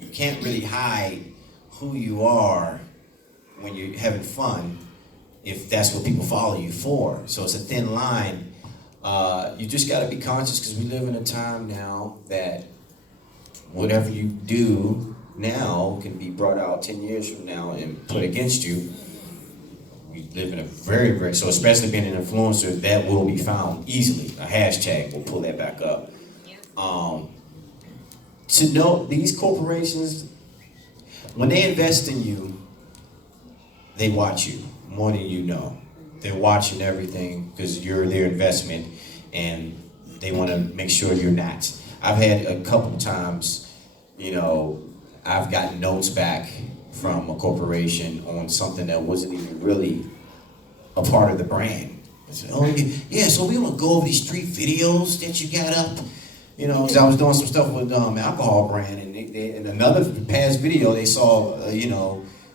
you can't really hide who you are when you're having fun if that's what people follow you for. So it's a thin line. You just got to be conscious because we live in a time now that whatever you do now can be brought out 10 years from now and put against you. We live in a very, so especially being an influencer, that will be found easily. A hashtag will pull that back up. To know these corporations, when they invest in you, they watch you more than you know. They're watching everything because you're their investment and they want to make sure you're not. I've had a couple times, I've gotten notes back from a corporation on something that wasn't even really a part of the brand. I said, oh yeah, so we want to go over these street videos that you got up. Because I was doing some stuff with alcohol brand, and in another past video they saw,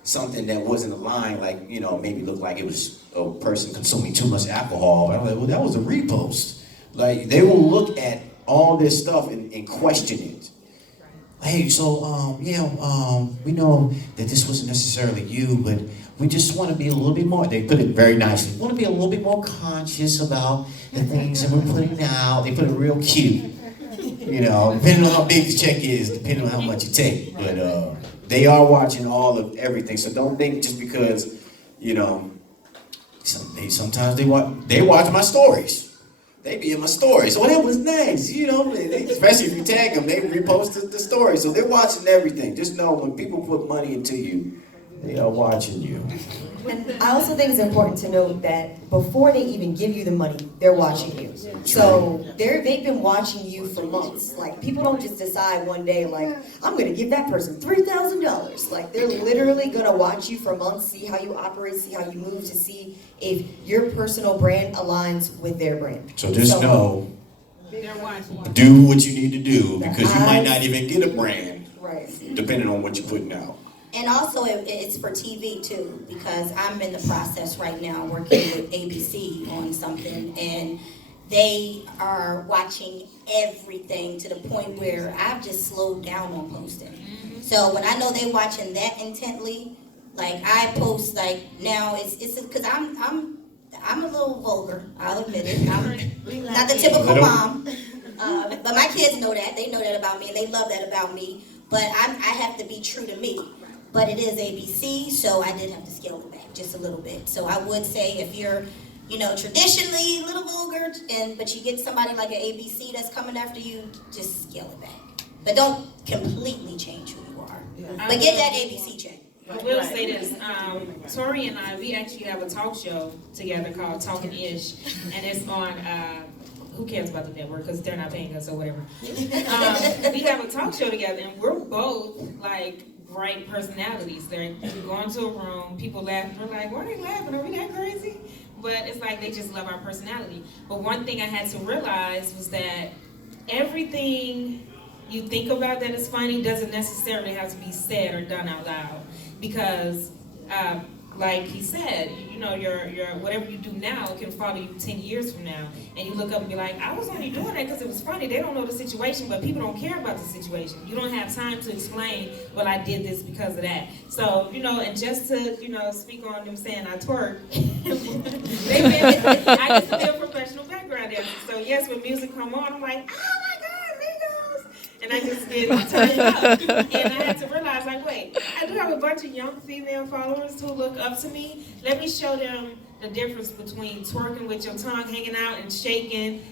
something that wasn't aligned, like maybe looked like it was a person consuming too much alcohol. I was like, well, that was a repost. Like they will look at all this stuff and question it. Hey, so we know that this wasn't necessarily you, but we just want to be a little bit more. They put it very nicely. Want to be a little bit more conscious about the things that we're putting out. They put it real cute. Depending on how big the check is, depending on how much you take. But they are watching all of everything. So don't think just because, sometimes they watch my stories. They be in my stories. Oh, that was nice. Especially if you tag them, they repost the story. So they're watching everything. Just know when people put money into you, they are watching you. And I also think it's important to note that before they even give you the money, they're watching you. So they've been watching you for months. Like people don't just decide one day, like, I'm gonna give that person $3,000. Like they're literally gonna watch you for months, see how you operate, see how you move, to see if your personal brand aligns with their brand. So just know, do what you need to do because you might not even get a brand, right? Depending on what you're putting out. And also it's for TV too, because I'm in the process right now working with ABC on something, and they are watching everything to the point where I've just slowed down on posting. So when I know they're watching that intently, like I post like now it's because I'm a little vulgar, I'll admit it. I'm not the typical mom, but my kids know that. They know that about me, and they love that about me. But I have to be true to me. But it is ABC, so I did have to scale it back just a little bit. So I would say if you're, traditionally a little vulgar, but you get somebody like an ABC that's coming after you, just scale it back. But don't completely change who you are. Yeah. But get that ABC check. I will say this, Tori and I, we actually have a talk show together called Talking Ish, and it's on, who cares about the network because they're not paying us or whatever. We have a talk show together, and we're both like bright personalities. You go into a room, people laugh, we're like, why are they laughing? Are we that crazy? But it's like they just love our personality. But one thing I had to realize was that everything you think about that is funny doesn't necessarily have to be said or done out loud. Because like he said, your whatever you do now can follow you 10 years from now. And you look up and be like, I was only doing that because it was funny. They don't know the situation, but people don't care about the situation. You don't have time to explain, well, I did this because of that. So, and just to, speak on them saying I twerk, I used to be a professional background dancer. So yes, when music come on, I'm like, oh my God, Migos! And I just get turned up. And I had to realize, like, wait, I do have a bunch of young female followers who look up to me. Let me show them the difference between twerking with your tongue hanging out and shaking,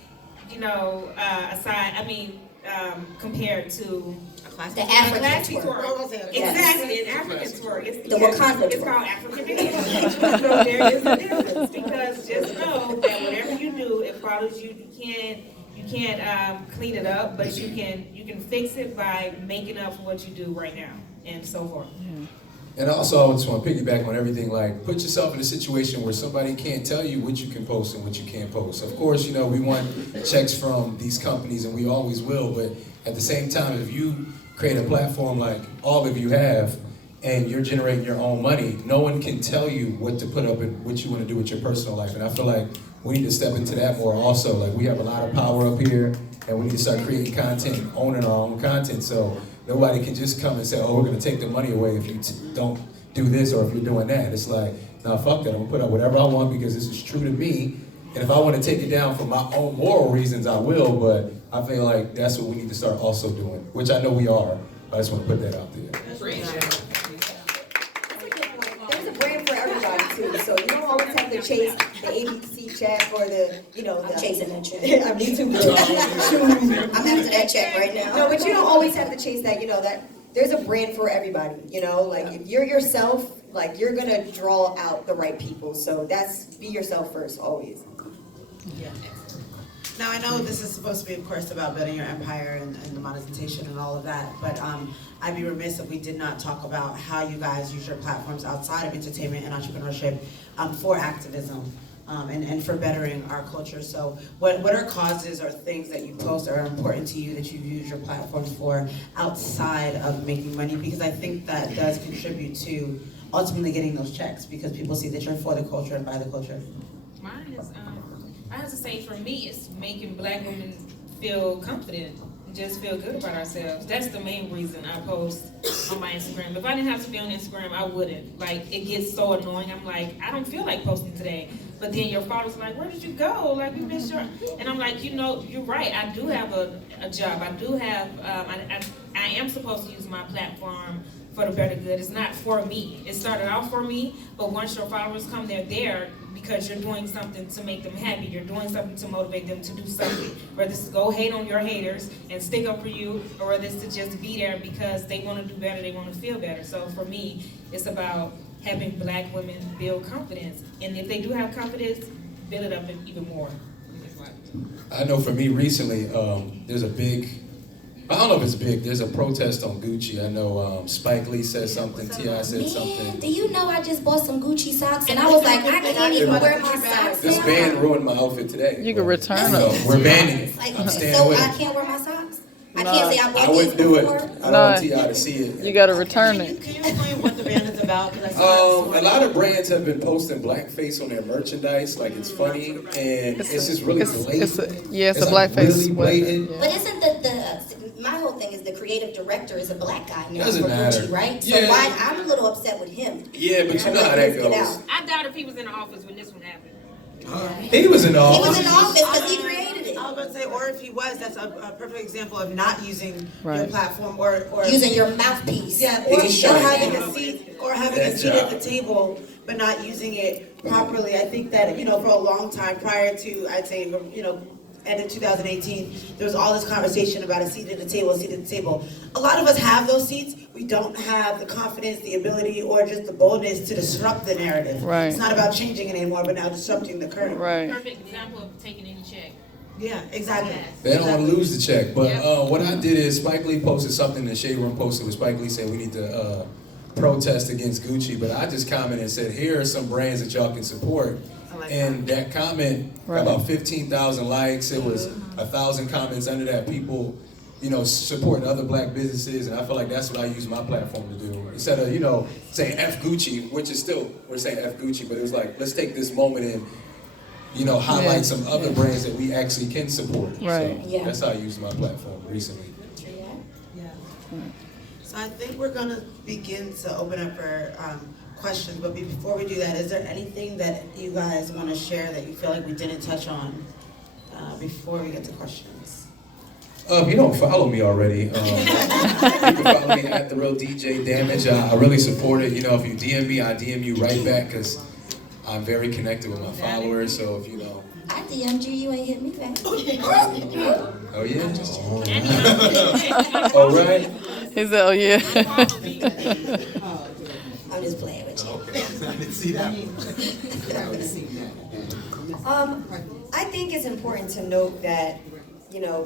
compared to the African twerk. Exactly, an African twerk. The Wakanda twerk. It's called African dance. So there is a difference, because just know that whatever you do, it follows you. You can't clean it up, but you can fix it by making up for what you do right now, and so forth. And also, I just want to piggyback on everything, like, put yourself in a situation where somebody can't tell you what you can post and what you can't post. Of course, we want checks from these companies, and we always will, but at the same time, if you create a platform like all of you have, and you're generating your own money, no one can tell you what to put up and what you want to do with your personal life. And I feel like we need to step into that more also. Like, we have a lot of power up here, and we need to start creating content and owning our own content. So Nobody can just come and say, oh, we're going to take the money away if you don't do this or if you're doing that. It's like, nah, fuck that. I'm going to put out whatever I want because this is true to me. And if I want to take it down for my own moral reasons, I will. But I feel like that's what we need to start also doing, which I know we are. I just want to put that out there. There's a brand for everybody too, so you don't always have to chase the ABC check or the, I'm chasing that check. I me too, girl. I'm after that check right now. No, but you don't always have to chase that, that there's a brand for everybody, like if you're yourself, like you're gonna draw out the right people, so be yourself first, always. Yeah. Now, I know this is supposed to be, of course, about building your empire and the monetization and all of that, but I'd be remiss if we did not talk about how you guys use your platforms outside of entertainment and entrepreneurship for activism and for bettering our culture. So what are causes or things that you post that are important to you that you use your platforms for outside of making money? Because I think that does contribute to ultimately getting those checks because people see that you're for the culture and by the culture. Mine is, I have to say, for me, it's making Black women feel confident and just feel good about ourselves. That's the main reason I post on my Instagram. If I didn't have to be on Instagram, I wouldn't. Like, it gets so annoying. I'm like, I don't feel like posting today. But then your followers are like, where did you go? Like, we missed your... And I'm like, you're right. I do have a job. I do have... I am supposed to use my platform for the better good. It's not for me. It started out for me, but once your followers come, they're there because you're doing something to make them happy. You're doing something to motivate them to do something. Whether it's to go hate on your haters and stick up for you, or whether it's to just be there because they want to do better, they want to feel better. So for me, it's about having Black women build confidence. And if they do have confidence, build it up even more. I know for me recently, there's a big, I don't know if it's big, there's a protest on Gucci. I know Spike Lee said something, T.I. said something. Do you know I just bought some Gucci socks and I was like, I can't even wear my socks This now. band ruined my outfit today. You can return So them. we're banning it. Like, I'm staying so with I it. can't wear my socks? I can't say I I bought these wouldn't do it. before? I don't No. want T.I. to see it. You gotta return it. Can you explain what the band is about? 'Cause I saw A lot of brands have been posting blackface on their merchandise, like it's funny, and it's just really blatant. It's a like blackface really blatant. sweater. But isn't my whole thing is the creative director is a Black guy now Doesn't for matter. Gucci, right? So Yeah. why I'm a little upset with him. Yeah, but you know how that goes. I doubt if he was in the office when this one happened. He was in the He was office. in the office because he created it. I was going to say, or if he was, that's a perfect example of not using your Right. platform or Using your mouthpiece. yeah, He's or trying to having get a seat at the table, but not using it properly. I think that for a long time prior to, I'd say end of 2018, there was all this conversation about a seat at the table. A lot of us have those seats. We don't have the confidence, the ability, or just the boldness to disrupt the narrative. Right. It's not about changing it anymore, but now disrupting the current. Right. Perfect example of taking any check. Yeah, exactly. They don't want to lose the check. But what I did is Spike Lee posted something, the Shade Room posted with Spike Lee saying we need to protest against Gucci. But I just commented and said, here are some brands that y'all can support. And that comment got about 15,000 likes. It was 1,000 comments under that. People, supporting other Black businesses, and I feel like that's what I use my platform to do. Instead of, saying F Gucci, which is still, we're saying F Gucci, but it was like, let's take this moment and, highlight some other brands that we actually can support. Right. So Yeah. that's how I use my platform recently. Yeah. So I think we're gonna begin to open up for questions, but before we do that, is there anything that you guys want to share that you feel like we didn't touch on before we get to questions? If you don't follow me already, you can follow me at The Real DJ Damage. I really support it. If you DM me, I DM you right back because I'm very connected with my followers. So if I DM'd you, you ain't hit me back. oh yeah, all right. He said, oh yeah. I'm just playing with you. I didn't see that. I think it's important to note that,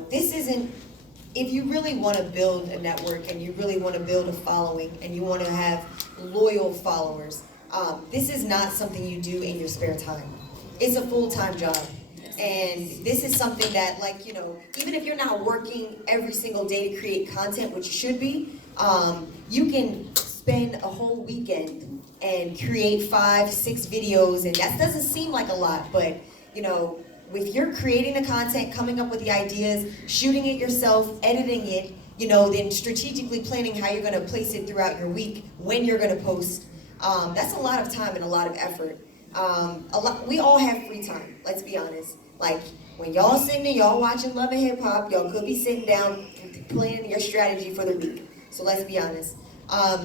this isn't, if you really want to build a network and you really want to build a following and you want to have loyal followers, this is not something you do in your spare time. It's a full-time job. And this is something that, even if you're not working every single day to create content, which you should be, you can spend a whole weekend and create 5-6 videos, and that doesn't seem like a lot, but if you're creating the content, coming up with the ideas, shooting it yourself, editing it, then strategically planning how you're going to place it throughout your week, when you're going to post. That's a lot of time and a lot of effort. We all have free time, let's be honest. Like, when y'all sitting and y'all watching Love and Hip Hop, y'all could be sitting down planning your strategy for the week. So let's be honest. I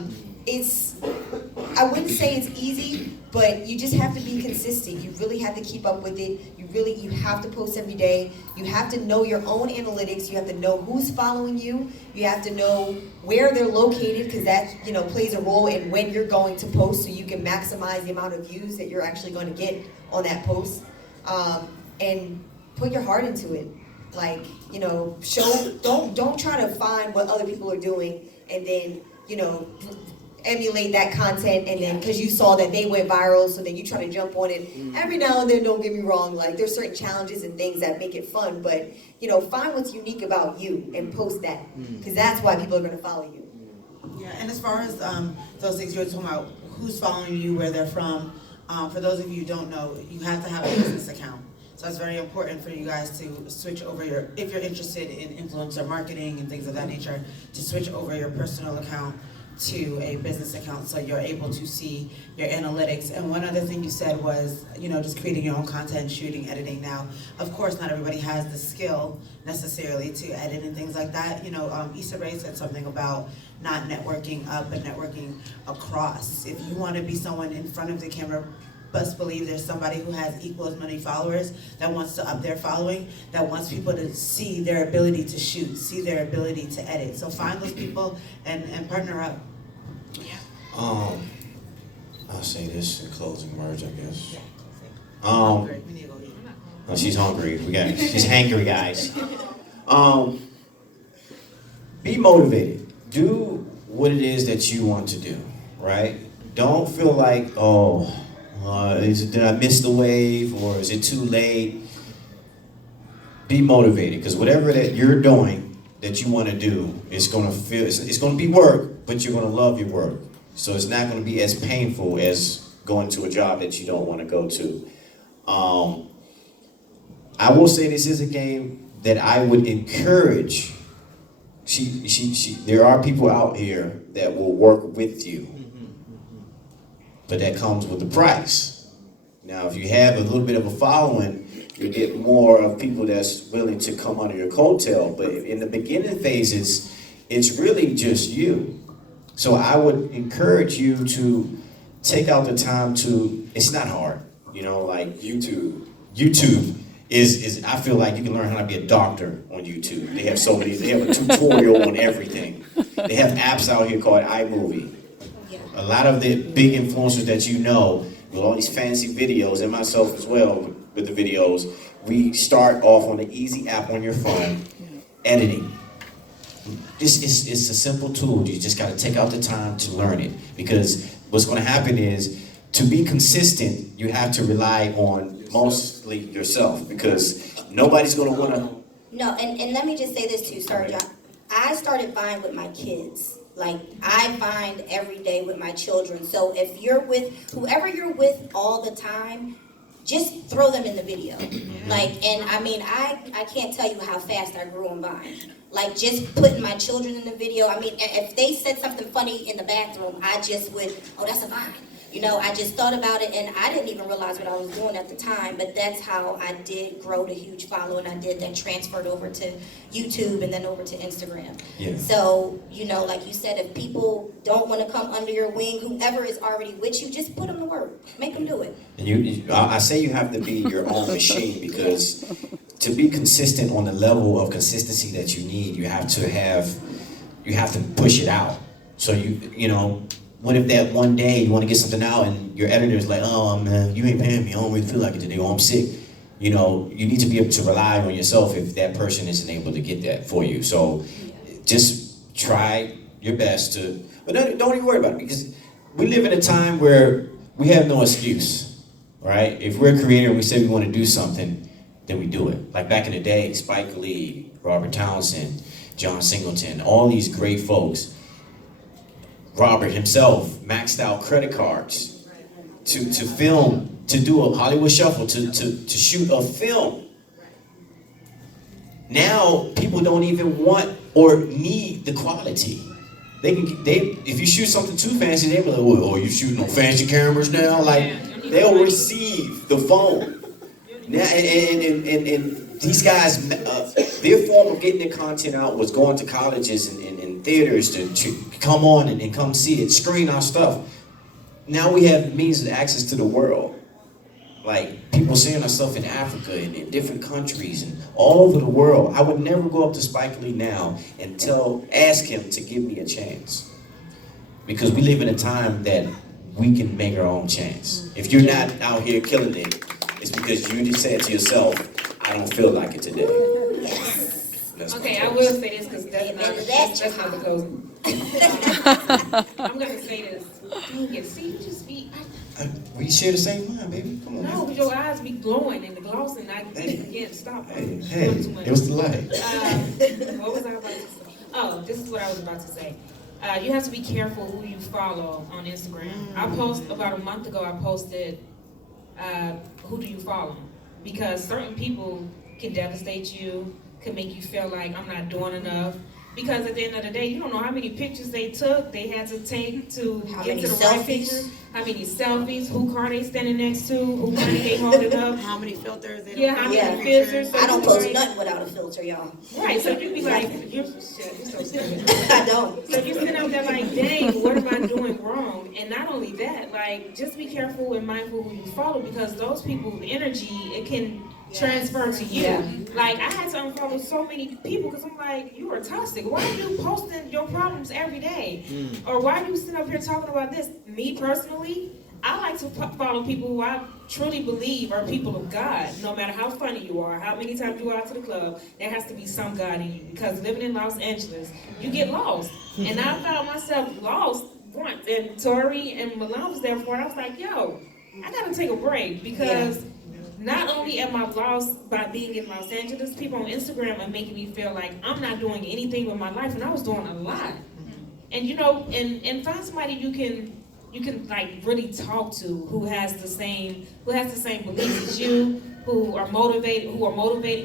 wouldn't say it's easy, but you just have to be consistent. You really have to keep up with it. You have to post every day. You have to know your own analytics. You have to know who's following you. You have to know where they're located, because that, plays a role in when you're going to post, so you can maximize the amount of views that you're actually going to get on that post. And put your heart into it. Like, don't try to find what other people are doing and then, emulate that content, and then because you saw that they went viral, so then you try to jump on it. Every now and then, don't get me wrong, like, there's certain challenges and things that make it fun, but find what's unique about you and post that, because that's why people are going to follow you. Yeah, and as far as those things you were talking about, who's following you, where they're from, for those of you who don't know, you have to have a business account. So it's very important for you guys to switch over if you're interested in influencer marketing and things of that nature, to switch over your personal account to a business account, so you're able to see your analytics. And one other thing you said was, just creating your own content, shooting, editing. Now, of course, not everybody has the skill necessarily to edit and things like that. Issa Rae said something about not networking up, but networking across. If you want to be someone in front of the camera, best believe there's somebody who has equal as many followers that wants to up their following, that wants people to see their ability to shoot, see their ability to edit. So find those people and partner up. I'll say this in closing words, I guess. We need to go eat. Oh, she's hungry. She's hangry, guys. Be motivated. Do what it is that you want to do, right? Don't feel like, did I miss the wave, or is it too late? Be motivated, because whatever that you're doing that you want to do, it's going to be work, but you're going to love your work. So it's not going to be as painful as going to a job that you don't want to go to. I will say this is a game that I would encourage. There are people out here that will work with you, but that comes with a price. Now, if you have a little bit of a following, you get more of people that's willing to come under your coattail. But in the beginning phases, it's really just you. So I would encourage you to take out the time to, it's not hard, like YouTube. YouTube is I feel like you can learn how to be a doctor on YouTube. They have they have a tutorial on everything. They have apps out here called iMovie. A lot of the big influencers that with all these fancy videos, and myself as well with the videos, we start off on the easy app on your phone, editing. It's a simple tool. You just got to take out the time to learn it, because what's going to happen is, to be consistent, you have to rely on mostly yourself, because nobody's going to want to. No, and let me just say this too, sorry, John. I started buying with my kids. Like, I find every day with my children. So if you're with whoever you're with all the time, just throw them in the video. Like, and I mean, I can't tell you how fast I grew on Vine. Like, just putting my children in the video. I mean, if they said something funny in the bathroom, I just would, that's a Vine. I just thought about it, and I didn't even realize what I was doing at the time, but that's how I did grow the huge following. I did that, transferred over to YouTube and then over to Instagram. Yeah. So, like you said, if people don't want to come under your wing, whoever is already with you, just put them to work. Make them do it. And I say you have to be your own machine, because to be consistent on the level of consistency that you need, you have to push it out. So what if that one day you want to get something out and your editor's like, man, you ain't paying me, I don't really feel like it today, or I'm sick. You need to be able to rely on yourself if that person isn't able to get that for you. So just try your best but don't even worry about it, because we live in a time where we have no excuse, right? If we're a creator and we say we want to do something, then we do it. Like back in the day, Spike Lee, Robert Townsend, John Singleton, all these great folks. Robert himself maxed out credit cards to film, to do a Hollywood shuffle, to shoot a film. Now people don't even want or need the quality. If you shoot something too fancy, they be like, "Oh, you shooting on fancy cameras now?" Like they'll receive the phone. Now, and these guys, their form of getting their content out was going to colleges and theaters to come on and come see it, screen our stuff. Now we have means of access to the world. Like people seeing our stuff in Africa and in different countries and all over the world. I would never go up to Spike Lee now and ask him to give me a chance. Because we live in a time that we can make our own chance. If you're not out here killing it, it's because you just said to yourself, I don't feel like it today. That's Okay, I will say this because that's not the closing. I'm gonna say this. Dang it, see, you just be. We share the same mind, baby. Come on. No, but your eyes be glowing and the glossing. Again, stop. Hey, it was the light. What was I about to say? Oh, this is what I was about to say. You have to be careful who you follow on Instagram. About a month ago, I posted, who do you follow? Because certain people can devastate you, can make you feel like I'm not doing enough. Because at the end of the day, you don't know how many pictures they had to take to get to the right picture. How many selfies, who car they standing next to, who money they holding up. How many filters they How many filters. I don't post nothing without a filter, y'all. Right, so you be like, you're so stupid. I don't. So you sit out there like, dang, what am I doing wrong? And not only that, like, just be careful and mindful who you follow because those people's energy, it can transfer to you. Yeah. Like, I had to unfollow so many people because I'm like, you are toxic. Why are you posting your problems every day? Or why are you sitting up here talking about this? Me personally, I like to follow people who I truly believe are people of God. No matter how funny you are, how many times you go out to the club, there has to be some God in you. Because living in Los Angeles, you get lost. And I found myself lost once. And Tori and Milan was there for it. I was like, yo, I gotta take a break because not only am I lost by being in Los Angeles, people on Instagram are making me feel like I'm not doing anything with my life, and I was doing a lot. And you know, and find somebody you can like really talk to who has the same beliefs as you, who are motivating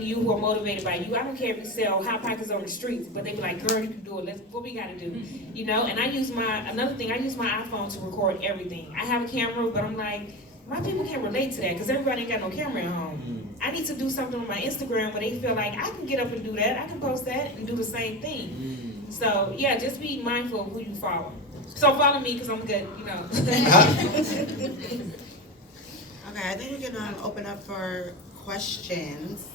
you, who are motivated by you. I don't care if you sell hot pockets on the streets, but they be like, girl, you can do it. What we gotta do, you know? And I use my iPhone to record everything. I have a camera, but I'm like, my people can't relate to that because everybody ain't got no camera at home. I need to do something on my Instagram where they feel like I can get up and do that. I can post that and do the same thing. So yeah, just be mindful of who you follow. So follow me because I'm good, you know. Okay, I think we can open up for questions.